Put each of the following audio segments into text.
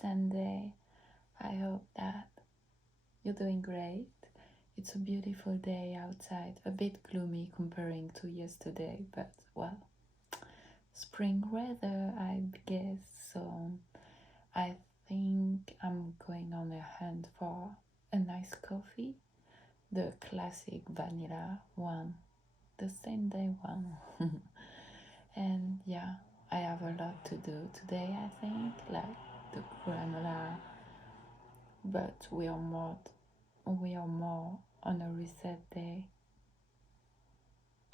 Sunday. I hope that you're doing great. It's a beautiful day outside, a bit gloomy comparing to yesterday, but well, spring weather, I guess. So I think I'm going on a hunt for a nice coffee, the classic vanilla one, the same day one. And yeah, I have a lot to do today, I think, like the granola, but we are more on a reset day,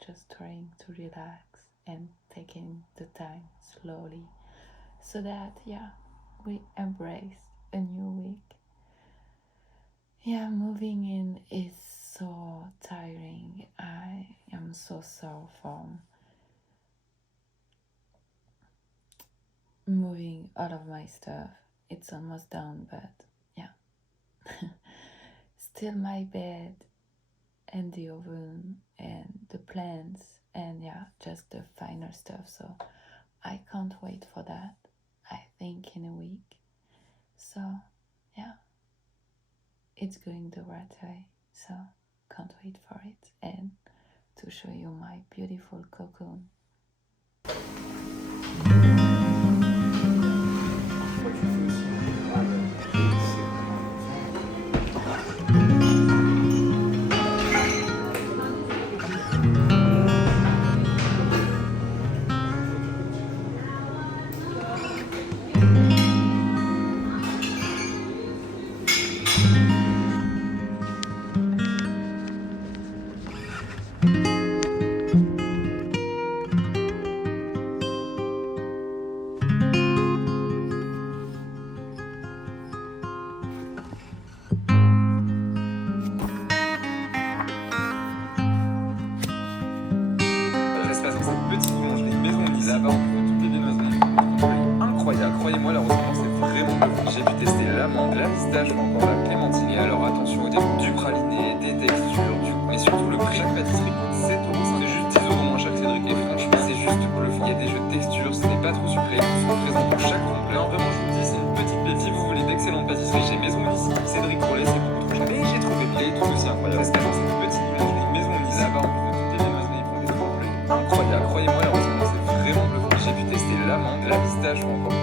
just trying to relax and taking the time slowly so that we embrace a new week. Moving in is so tiring. I am so sore from moving all of my stuff. It's almost done, but still my bed and the oven and the plants and just the final stuff. So I can't wait for that. I think in a week. So it's going the right way. So can't wait for it and to show you my beautiful cocoon. Croyez-moi, la ressemblant c'est vraiment bluffant. J'ai pu tester l'amande, la pistache ou encore la clémentine. Et alors attention au détail, du praliné, des textures, mais surtout le prix. Chaque pâtisserie coûte 7 €. C'est juste 10 € moins cher que Cédric. Et franchement, c'est juste bluffant. Il y a des jeux de textures, ce n'est pas trop sucré. Ils sont présents pour chaque complet. Vraiment, je vous le dis, c'est une petite pépite. Si vous voulez d'excellentes pâtisseries chez Maison ici, Cédric Rollet, c'est beaucoup trop cher. Mais j'ai trouvé les trucs aussi incroyables. Parce qu'avant, c'est une petite imagerie Maison ici. Là-bas, on trouve toutes les viennoiseries, ils font des complets incroyables. Croyez-moi, la ressemblant c'est vraiment bluffant. J'ai pu tester l'amande, la pistache ou encore.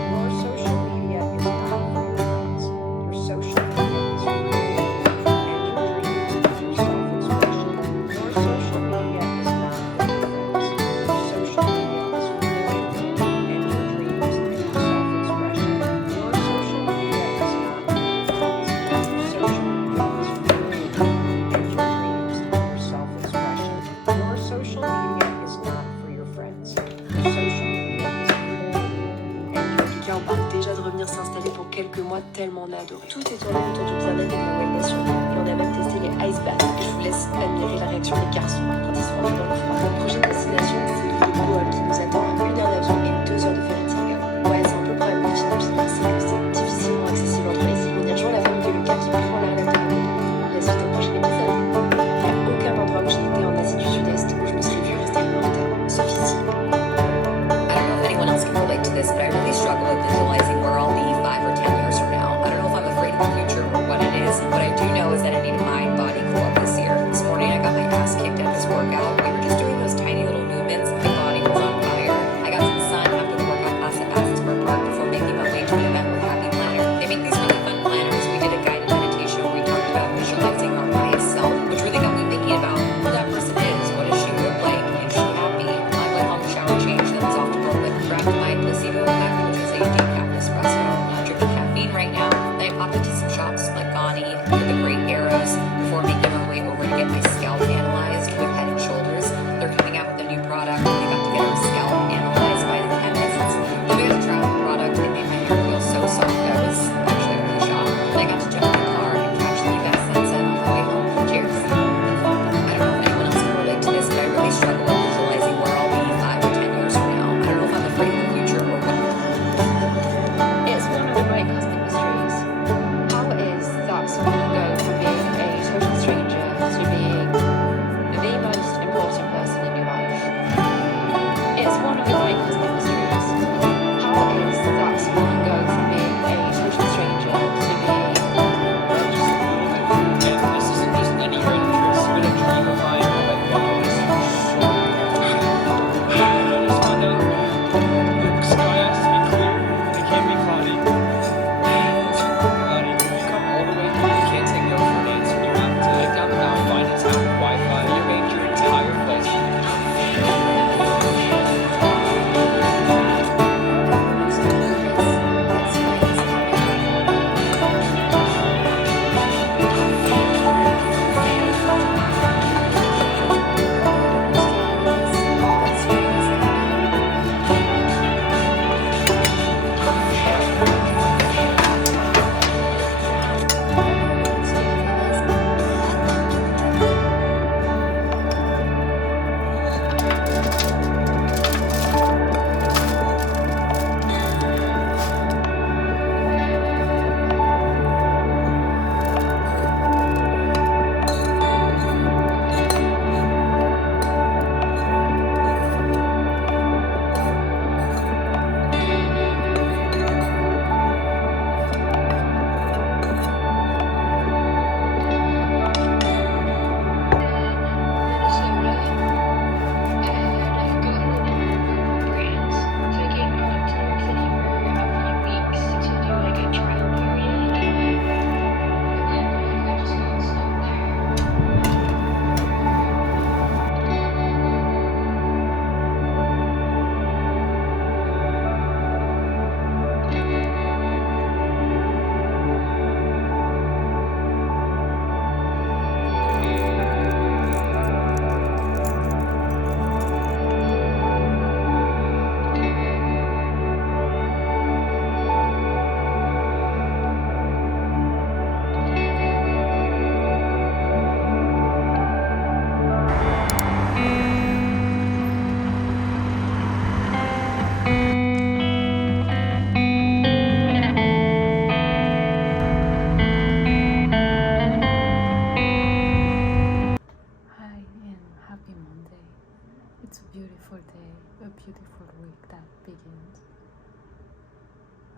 Quelques mois tellement on a adoré. Tout est tourné autour du bien-être et de la wellness sur nous. Et on a même testé les ice baths. Et je vous laisse admirer la réaction des garçons quand ils se rendent dans le froid. Notre prochaine destination, c'est l'île de Bohol qui nous attend à 1 heure d'avion et 2 heures de ferry. Ouais, c'est un peu le problème de Philippines, c'est que c'est difficilement accessible entre ici. On y rejoint la famille de Lucas qui prend la relève de nous. La suite au prochain épisode. Il n'y a aucun endroit où j'ai été en Asie du Sud-Est où je me serais vue rester longtemps, sauf ici. I don't know if anyone else can relate to this, but I really struggle with visualizing where I'll be 5 or 10 years from now. I don't know if I'm afraid of the future or what it is. What I do know is that I need a mind-body glow up this year. This morning I got my ass kicked at this workout. It's a beautiful day, a beautiful week that begins.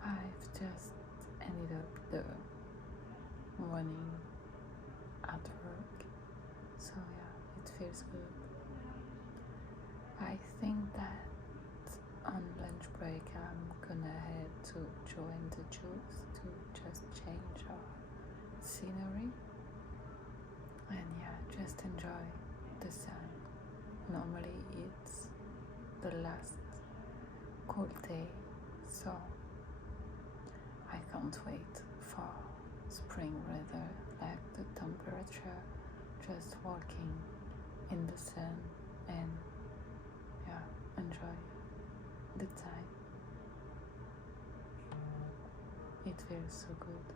I've just ended up the morning at work, so yeah, it feels good. I think that on lunch break I'm gonna head to join the juice to just change our scenery and yeah, just enjoy the sun. Normally it's the last cold day, so I can't wait for spring weather, like the temperature, just walking in the sun and yeah, enjoy the time. It feels so good.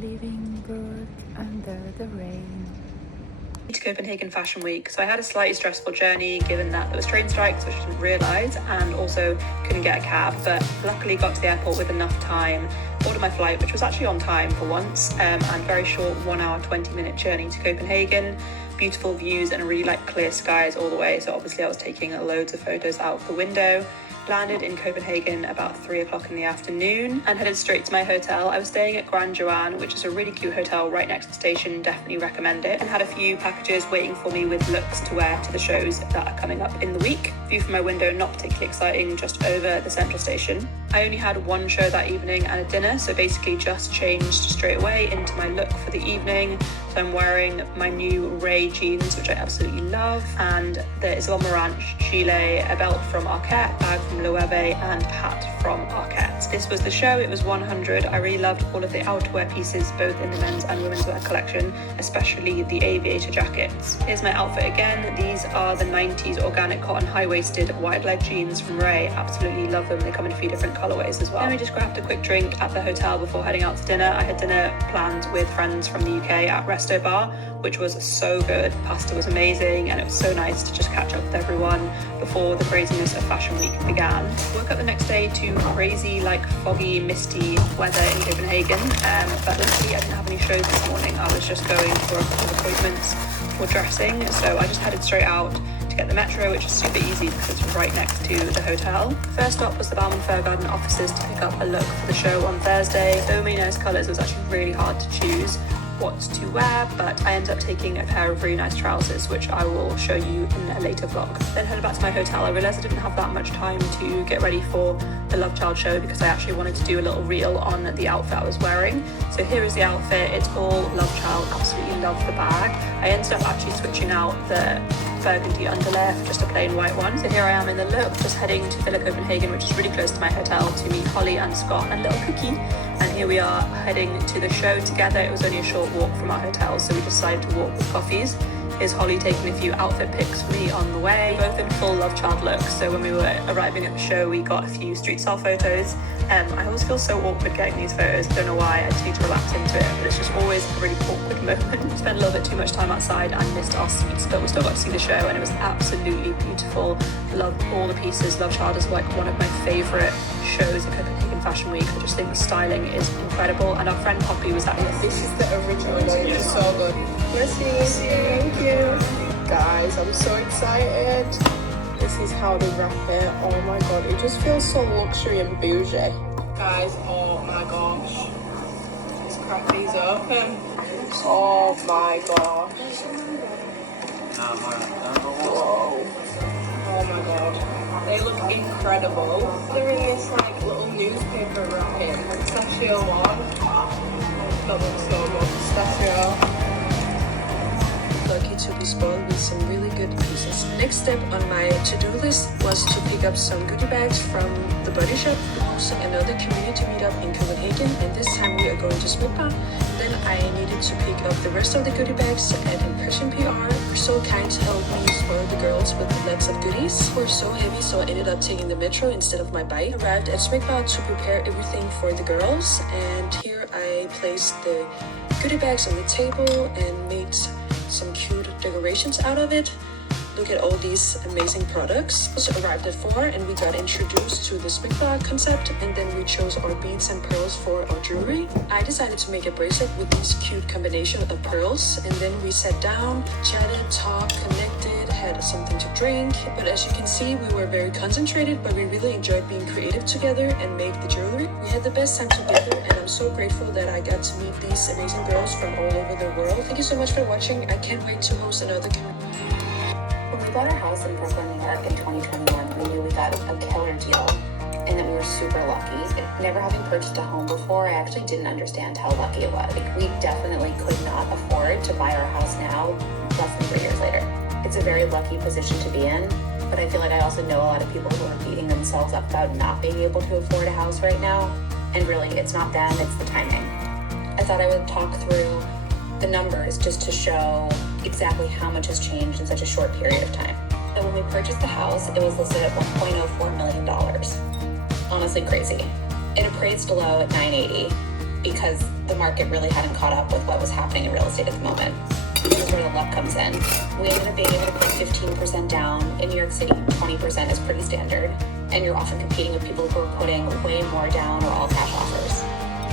Leaving work under the rain. To Copenhagen Fashion Week. So I had a slightly stressful journey given that there was train strikes, which I didn't realise, and also couldn't get a cab, but luckily got to the airport with enough time, ordered my flight, which was actually on time for once, and very short 1 hour 20-minute journey to Copenhagen. Beautiful views and really clear skies all the way, so obviously I was taking loads of photos out the window. Landed in Copenhagen about 3 o'clock in the afternoon and headed straight to my hotel. I was staying at Grand Joanne, which is a really cute hotel right next to the station, definitely recommend it, and had a few packages waiting for me with looks to wear to the shows that are coming up in the week. View from my window, not particularly exciting, just over the central station. I only had one show that evening and a dinner, so basically just changed straight away into my look for the evening. So I'm wearing my new Ray jeans, which I absolutely love, and the Isabel Marant gilet, a belt from Arquette, bag from Loewe, and hat from Arquette. This was the show, it was 100. I really loved all of the outerwear pieces, both in the men's and women's wear collection, especially the aviator jackets. Here's my outfit again. These are the 90s organic cotton high-waisted wide leg jeans from Ray. Absolutely love them. They come in a few different colorways as well. Then we just grabbed a quick drink at the hotel before heading out to dinner. I had dinner planned with friends from the UK at Resto Bar, which was so good. Pasta was amazing and it was so nice to just catch up with everyone before the craziness of Fashion Week began. Woke up the next day to crazy, foggy, misty weather in Copenhagen, but luckily I didn't have any shows this morning. I was just going for a couple of appointments for dressing, so I just headed straight out to get the metro, which is super easy because it's right next to the hotel. First stop was the Bauman Fur Garden offices to pick up a look for the show on Thursday. So many nice colours, it was actually really hard to choose what to wear, but I ended up taking a pair of really nice trousers, which I will show you in a later vlog. Then headed back to my hotel. I realised I didn't have that much time to get ready for the Love Child show because I actually wanted to do a little reel on the outfit I was wearing. So here is the outfit. It's all Love Child. Absolutely love the bag. I ended up actually switching out the burgundy underlayer for just a plain white one. So here I am in the look, just heading to Villa Copenhagen, which is really close to my hotel, to meet Holly and Scott and little Cookie. And here we are heading to the show together. It was only a short walk from our hotel, so we decided to walk with coffees. Here's Holly taking a few outfit pics for me on the way, both in full Love Child looks. So when we were arriving at the show, we got a few street style photos. I always feel so awkward getting these photos. I don't know why, I just need to relax into it, but it's just always a really awkward moment. Spent a little bit too much time outside and missed our seats, but we still got to see the show and it was absolutely beautiful. Loved all the pieces. Love Child is one of my favourite shows at Copenhagen Fashion Week. I just think the styling is incredible, and our friend Poppy was actually... This is the original one, which is so good. Merci, thank you. Guys, I'm so excited. This is how they wrap it. Oh my god, it just feels so luxury and bougie. Guys, oh my gosh. It's crack these open. Oh my god. Whoa. Oh my god. They look incredible. They're in this like little newspaper wrapping. Pistachio one. That looks so good. Pistachio. Lucky to be spoiled with some really good pieces. Next step on my to-do list was to pick up some goodie bags from the Body Shop. Also another community meetup in Copenhagen, and this time we are going to Smukbar. Then I needed to pick up the rest of the goodie bags at Impression PR. Were so kind to help me spoil the girls with lots of goodies. Were so heavy, so I ended up taking the metro instead of my bike. Arrived at Smukbar to prepare everything for the girls, and here I placed the goodie bags on the table and made some cute decorations out of it. Look at all these amazing products. Also arrived at 4 and we got introduced to the Smukbar concept, and then we chose our beads and pearls for our jewelry. I decided to make a bracelet with this cute combination of pearls, and then we sat down, chatted, talked, connected, had something to drink. But as you can see, we were very concentrated, but we really enjoyed being creative together and make the jewelry. We had the best time together, and I'm so grateful that I got to meet these amazing girls from all over the world. Thank you so much for watching. I can't wait to host another When we bought our house in Brooklyn, New York in 2021, we knew we got a killer deal and that we were super lucky. Never having purchased a home before, I actually didn't understand how lucky it was. Like, we definitely could not afford to buy our house now, less than 3 years later. It's a very lucky position to be in, but I feel like I also know a lot of people who are beating themselves up about not being able to afford a house right now, and really, it's not them, it's the timing. I thought I would talk through the numbers just to show exactly how much has changed in such a short period of time. So when we purchased the house, it was listed at $1.04 million. Honestly crazy. It appraised low at $980 because the market really hadn't caught up with what was happening in real estate at the moment. This is where the luck comes in. We ended up being able to put 15% down. In New York City, 20% is pretty standard, and you're often competing with people who are putting way more down or all cash offers.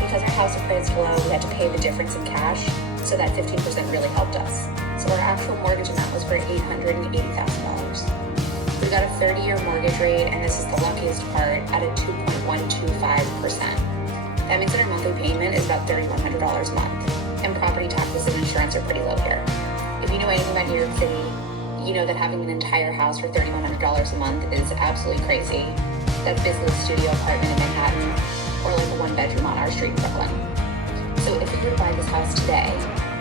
Because our house appraised low, we had to pay the difference in cash, so that 15% really helped us. So our actual mortgage amount was for $880,000. We got a 30-year mortgage rate, and this is the luckiest part, at a 2.125%. That means that our monthly payment is about $3,100 a month, and property taxes and insurance are pretty low here. If you know anything about New York City, you know that having an entire house for $3,100 a month is absolutely crazy. That's basically a studio apartment in Manhattan, or like a one-bedroom on our street in Brooklyn. So if we were to buy this house today,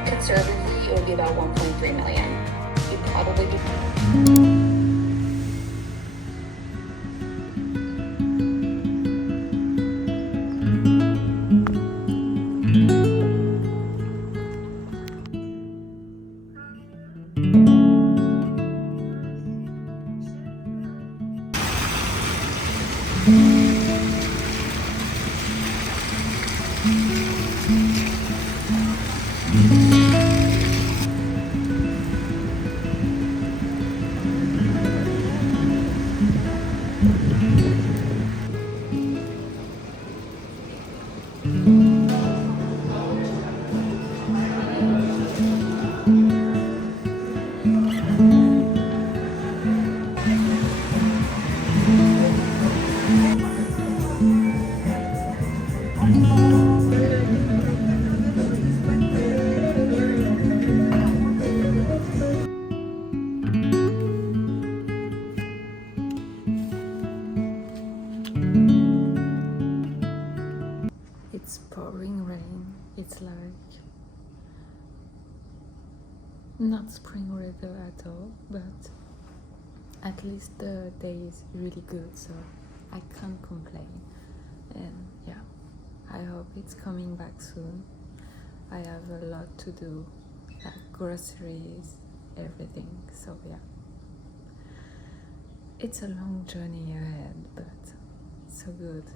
conservatively, it would be about $1.3 million. You'd probably be... It's pouring rain. It's like not spring weather at all, but at least the day is really good, so I can't complain. And yeah, I hope it's coming back soon. I have a lot to do, like groceries, everything, so yeah. It's a long journey ahead, but so good.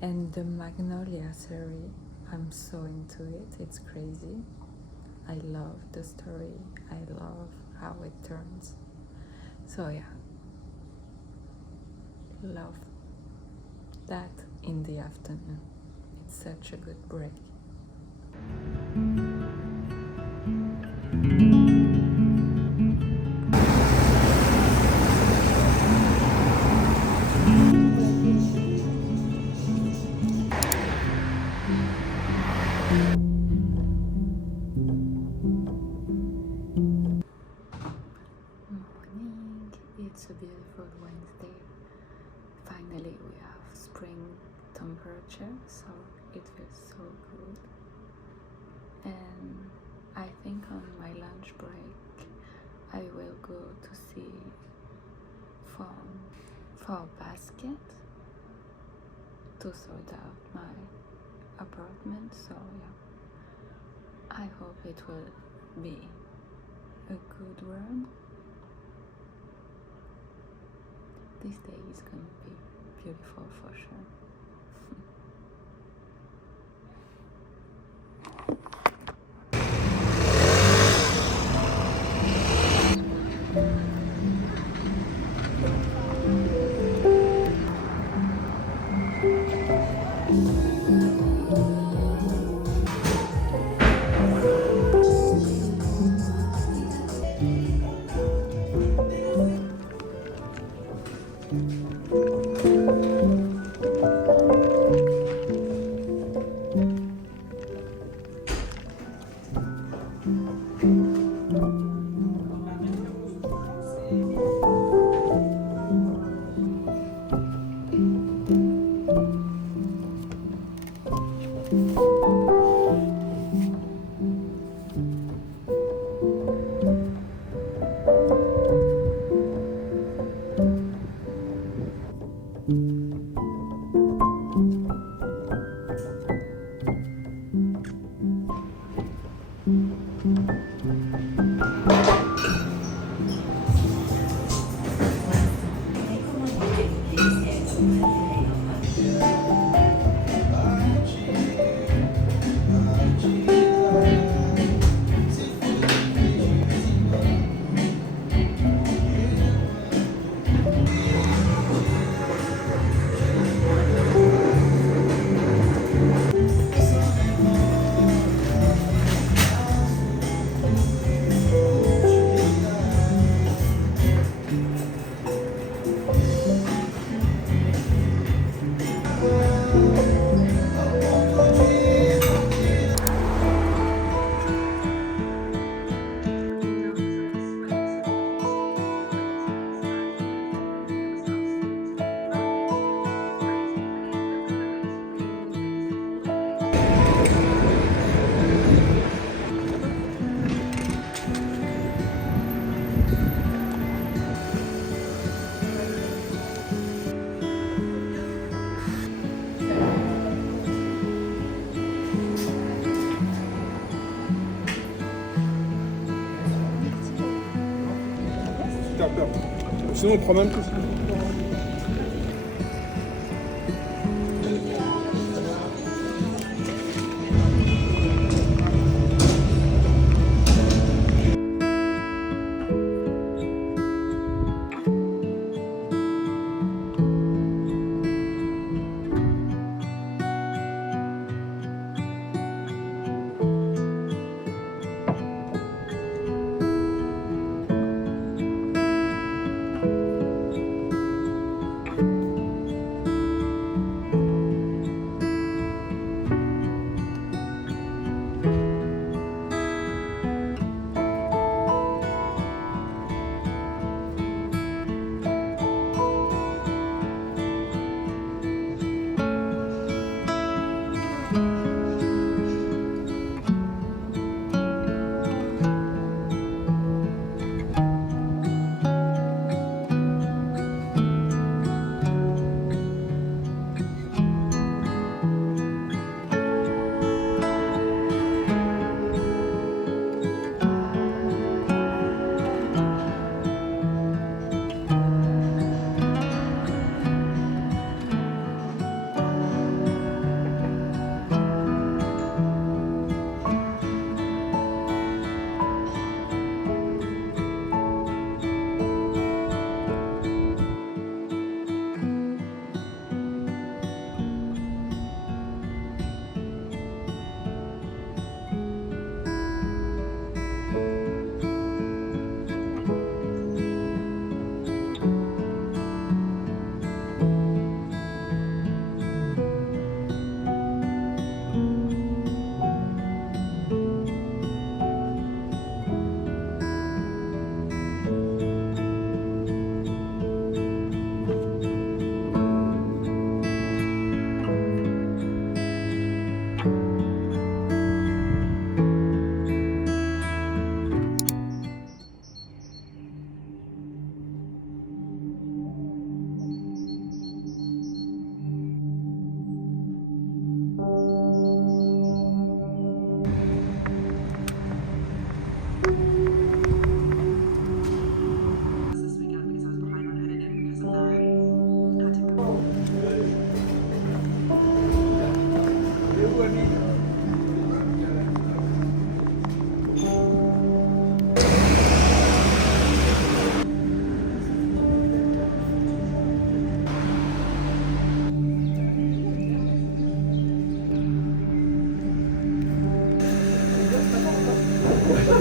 And the magnolia series, I'm so into it, it's crazy. I love the story, I love how it turns. So yeah, love that in the afternoon. It's such a good break. nature, so it feels so good. And I think on my lunch break I will go to see for a basket to sort out my apartment. So yeah, I hope it will be a good one. This day is gonna be beautiful for sure. Sinon, on prend même plus.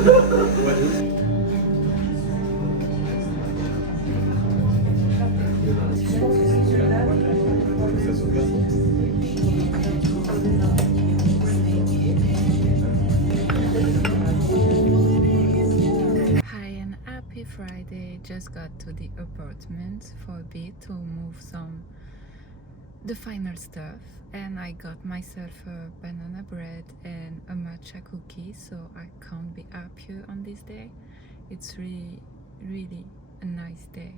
Hi and happy Friday. Just got to the apartment for a bit to move the final stuff, and I got myself a banana bread and a matcha cookie, so I can't be happier on this day. It's really a nice day.